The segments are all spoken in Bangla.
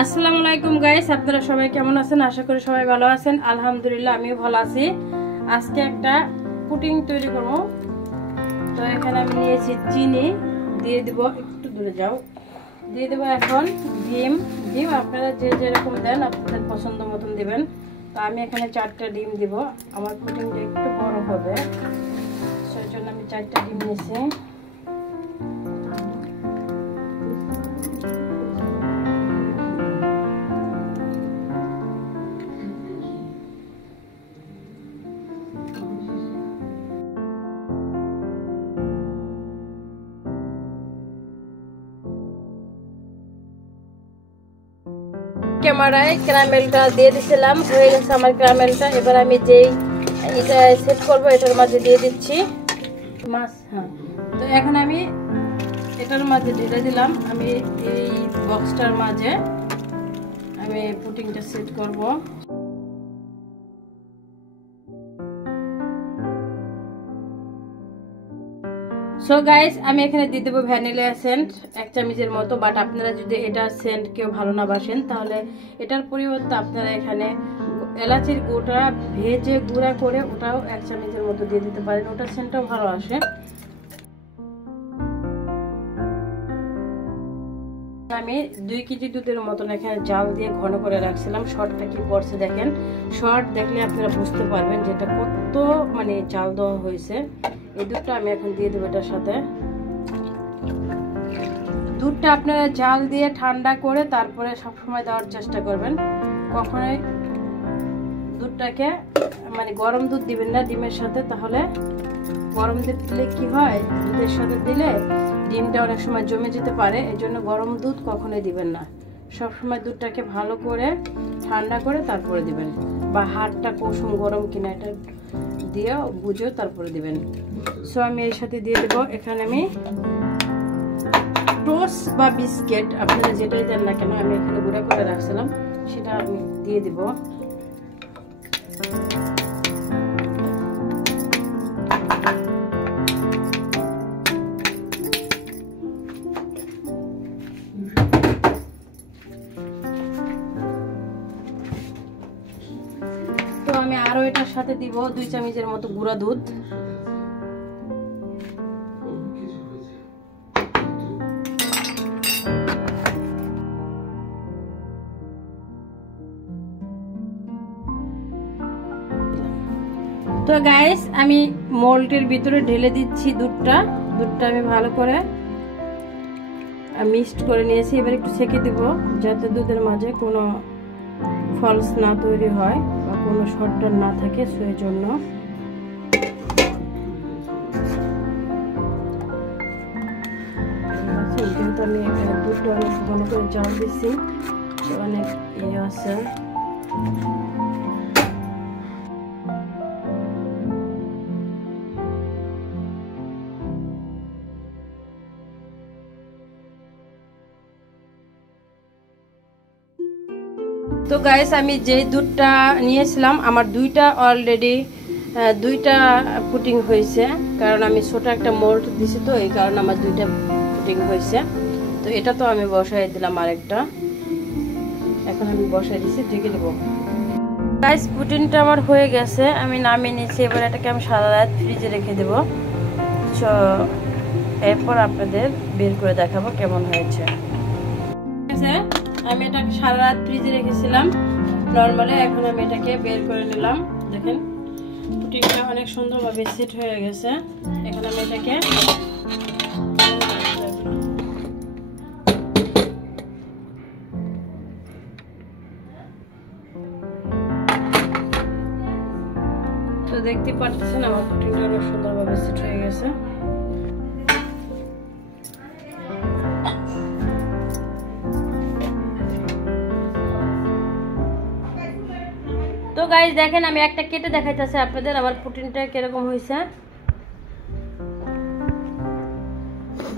আসসালামু আলাইকুম গাইস, আপনারা সবাই কেমন আছেন? আশা করি সবাই ভালো আছেন। আলহামদুলিল্লাহ আমিও ভালো আছি। আজকে একটা পুডিং তৈরি করব। তো এখানে আমি নিয়েছি চিনি, দিয়ে দিব, একটু দূরে যাও, দিয়ে দেবো এখন ডিম। ডিম আপনারা যে যেরকম দেন আপনাদের পছন্দ মতন দিবেন। তো আমি এখানে 4টা ডিম দিব। আমার পুডিংটা একটু বড় হবে, সেই জন্য আমি 4টা ডিম নিয়েছি। ক্যামেরায় ক্যারামেলটা দিয়ে দিছিলাম, হয়ে গেছে আমার ক্যারামেলটা। এবার আমি যেই এটা সেট করবো এটার মাঝে দিয়ে দিচ্ছি মাছ। হ্যাঁ, তো এখন আমি এটার মাঝে ঢেলে দিলাম। আমি এই বক্সটার মাঝে আমি পুডিংটা সেট করব। সো গাইস, আমি এখানে দিয়ে দেবো ভ্যানিলা সেন্ট 1 চামচের মতো। বাট আপনারা যদি এটা সেন্ট কেউ ভালো না বাসেন তাহলে এটার পরিবর্তে আপনারা এখানে এলাচির গুঁড়া ভেজে গুঁড়া করে ওটাও 1 চামচের মতো দিয়ে দিতে পারেন, ওটার সেন্টটাও ভালো আসে। আমি 2 কেজি দুধের মতন এখানে জাল দিয়ে ঘন করে রাখছিলাম। শর্টটা কি পড়ছে দেখেন, শর্ট দেখলে আপনারা বুঝতে পারবেন যেটা কত মানে জাল দেওয়া হয়েছে। এই দুধটা আমি এখন দিয়ে দেবো এটার সাথে। দুধটা আপনারা জাল দিয়ে ঠান্ডা করে তারপরে সবসময় দেওয়ার চেষ্টা করবেন। কখনোই দুধটাকে মানে গরম দুধ দিবেন না ডিমের সাথে, তাহলে গরম দুধ দিলে কি হয়, দুধের সাথে দিলে ডিমটা অনেক সময় জমে যেতে পারে। এই জন্য গরম দুধ কখনোই দিবেন না। সবসময় দুধটাকে ভালো করে ঠান্ডা করে তারপরে দিবেন, বা হাতটা কুসুম গরম কিনা এটা দিয়ে বুঝেও তারপরে দিবেন। সো আমি এর সাথে দিয়ে দেবো এখানে আমি টোস্ট বা বিস্কিট আপনারা যেটাই দেন না কেন, আমি এখানে গুঁড়া করে রাখছিলাম সেটা আমি দিয়ে দিব। তো আমি আরো এটার সাথে দিব 2 চামচের মতো গুঁড়া দুধ। তো গাইস, আমি মোল্ডের ভিতরে ঢেলে দিচ্ছি দুধটা আমি ভালো করে মিক্সড করে নিয়েছি। এবার একটু সেঁকে দিব যাতে দুধের মাঝে কোনো ফলস না তৈরি হয় বা কোনো শর্টটার না থাকে, সেই জন্য। যেহেতু আমি এখানে দুধটা অনেক ভালো করে জাল দিচ্ছি, অনেক ইয়ে আছে। তো গাইস, আমি যে দুধটা নিয়েছিলাম আমার অলরেডি 2টা পুডিং হয়েছে, কারণ আমি ছোট একটা মোল্ড দিছি, তো এই কারণে আমার 2টা পুডিং হয়েছে। তো এটা তো আমি বসাই দিলাম আরেকটা, এখন আমি বসাই দিছি, ঢেকে দেবো। গাইস, পুডিংটা আমার হয়ে গেছে, আমি নামিয়ে নিয়েছি। এবার এটাকে আমি সারা রাত ফ্রিজে রেখে দেবো। তো এরপর আপনাদের বের করে দেখাবো কেমন হয়েছে। আমি এটাকে সারা রাত ফ্রিজে রেখেছিলাম নরমালি। এখন আমি এটাকে বের করে নিলাম। দেখেন পুডিংটা অনেক সুন্দরভাবে সেট হয়ে গেছে। এখন আমি এটাকে তো দেখতে পাচ্ছেন আমার পুডিংটা অনেক সুন্দরভাবে সেট হয়ে গেছে। তো গাইস দেখেন, আমি একটা কেটে দেখাইতেছি আপনাদের আমার পুডিংটা কিরকম হয়েছে।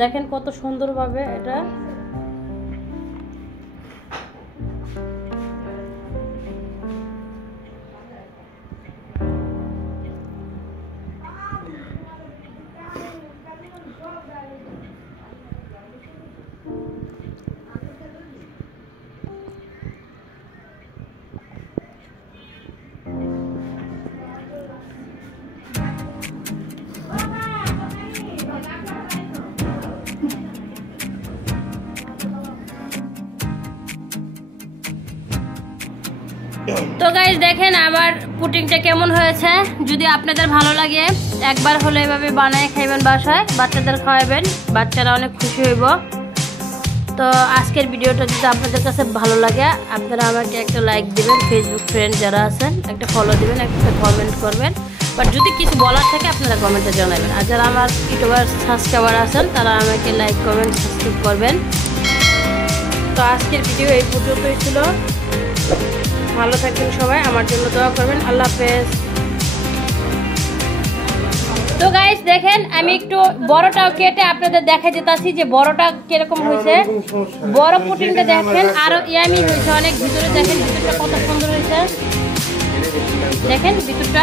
দেখেন কত সুন্দরভাবে এটা তো গাইস দেখেন আমার পুডিংটা কেমন হয়েছে। যদি আপনাদের ভালো লাগে একবার হলে এভাবে বানায় খাইবেন, বাসায় বাচ্চাদের খাওয়াবেন, বাচ্চারা অনেক খুশি হইব। তো আজকের ভিডিওটা যদি আপনাদের কাছে ভালো লাগে আপনারা আমাকে একটা লাইক দিবেন, ফেসবুক ফ্রেন্ড যারা আছেন একটা ফলো দিবেন, একটা কমেন্ট করবেন। বাট যদি কিছু বলার থাকে আপনারা কমেন্টে জানাবেন। আর যারা আমার ইউটিউবার সাবস্ক্রাইবার আছেন তারা আমাকে লাইক কমেন্ট সাবস্ক্রাইব করবেন। তো আজকের ভিডিও এই পর্যন্তই ছিল। ভালো থাকবেন সবাই, আমার জন্য দোয়া করবেন। আল্লাহ হাফেজ। তো গাইস দেখেন আমি একটু বড়টাও কেটে আপনাদের দেখা যেতেছি যে বড়টা কিরকম হয়েছে। বড় পুডিংটা দেখেন আরো ইয়ামি হয়েছে অনেক। ভিতরে দেখেন ভিতরটা কত সুন্দর হয়েছে, দেখেন ভিতরটা।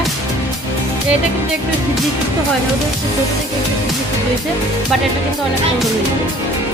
এটা কিন্তু একটু সিদ্ধযুক্ত হয় না, ওদের ছোট থেকে একটু সিদ্ধযুক্ত হয়েছে, বাট এটা কিন্তু অনেক সুন্দর হয়েছে।